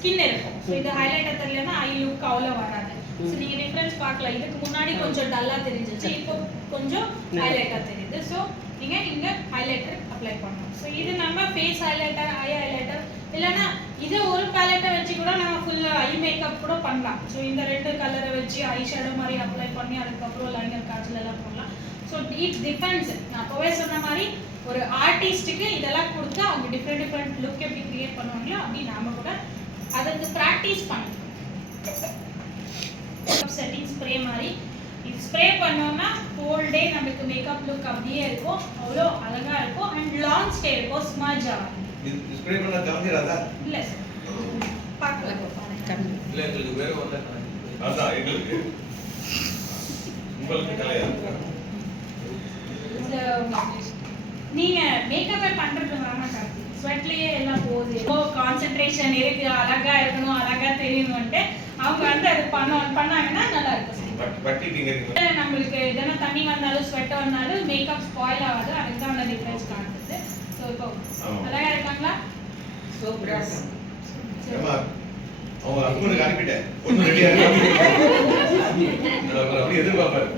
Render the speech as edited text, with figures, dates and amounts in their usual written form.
Skin இருக்கும். So இது highlighter தெரியலன்னா ஐ லுக் அவ்வளோ வராது. ஸோ நீங்கள் டிஃப்ரென்ஸ் பார்க்கலாம். இதுக்கு முன்னாடி கொஞ்சம் டல்லாக தெரிஞ்சிச்சு, இப்போ கொஞ்சம் ஹைலைட்டாக தெரியுது. ஸோ நீங்கள் இங்கே ஹைலைட்டர் அப்ளை பண்ணணும். ஸோ இது நம்ம ஃபேஸ் ஹைலைட்டர், ஐ ஹைலைட்டர், இல்லைன்னா இது ஒரு பேலட்டை வச்சு கூட நம்ம ஃபுல்லாக ஐ மேக்கப் கூட பண்ணலாம். ஸோ இந்த 2 கலரை வச்சு ஐ ஷேடோ மாதிரி அப்ளை பண்ணி அதுக்கப்புறம் லைனர் காஜல் எல்லாம் பண்ணலாம். So it's depends. நான் அப்போவே சொன்ன மாதிரி ஒரு ஆர்டிஸ்ட்டுக்கு இதெல்லாம் கொடுத்தா அவங்க டிஃப்ரெண்ட் லுக் எப்படி கிரியேட் பண்ணுவாங்களோ அப்படி நாம கூட அதுக்கு ப்ராக்டிஸ் பண்ணிக்கணும். செட்டிங் ஸ்ப்ரே மாதிரி இது ஸ்ப்ரே பண்ணோம்னா ஹோல் டே நமக்கு மேக்கப் லுக் அப்படியே இருக்கும், அவ்வளோ அழகா இருக்கும் அண்ட் லாங் ஸ்டே இருக்கும், ஸ்மஜ் ஆகும். இது ஸ்ப்ரே பண்ணா கலங்கிறாதா? இல்ல சார், பார்க்கலாம். இல்ல உங்களுக்கு வேற ஒண்ணு அதான் எங்களுக்கு உங்களுக்கு கலையா நீங்க மேக்கப் பண்றது வேணாம் சார், ஸ்வெட்லயே எல்லாம் போகுது. ஓ கான்சென்ட்ரேஷன் இருக்கு, அழகா இருக்கணும், அழகா தெரியணும்ட்டு அவங்க வந்து அது பண்ணாங்கன்னா நல்லா இருக்கும். நம்மளுக்கு எதனா தண்ணி வந்தாலும் ஸ்வெட் வந்தாலும் மேக்கப் ஸ்பாயில் ஆகாது. அதுக்கு தான் அந்த டிஃபரன்ஸ் காட்டுது. ஸோ இப்போ அழகா இருக்காங்களா? சூப்பரா ஏமா அவங்க அனுப்பிட்டேன் ஒண்ணு ரெடியா இருக்கு. அப்படி எதிர்பார்ப்பாரு.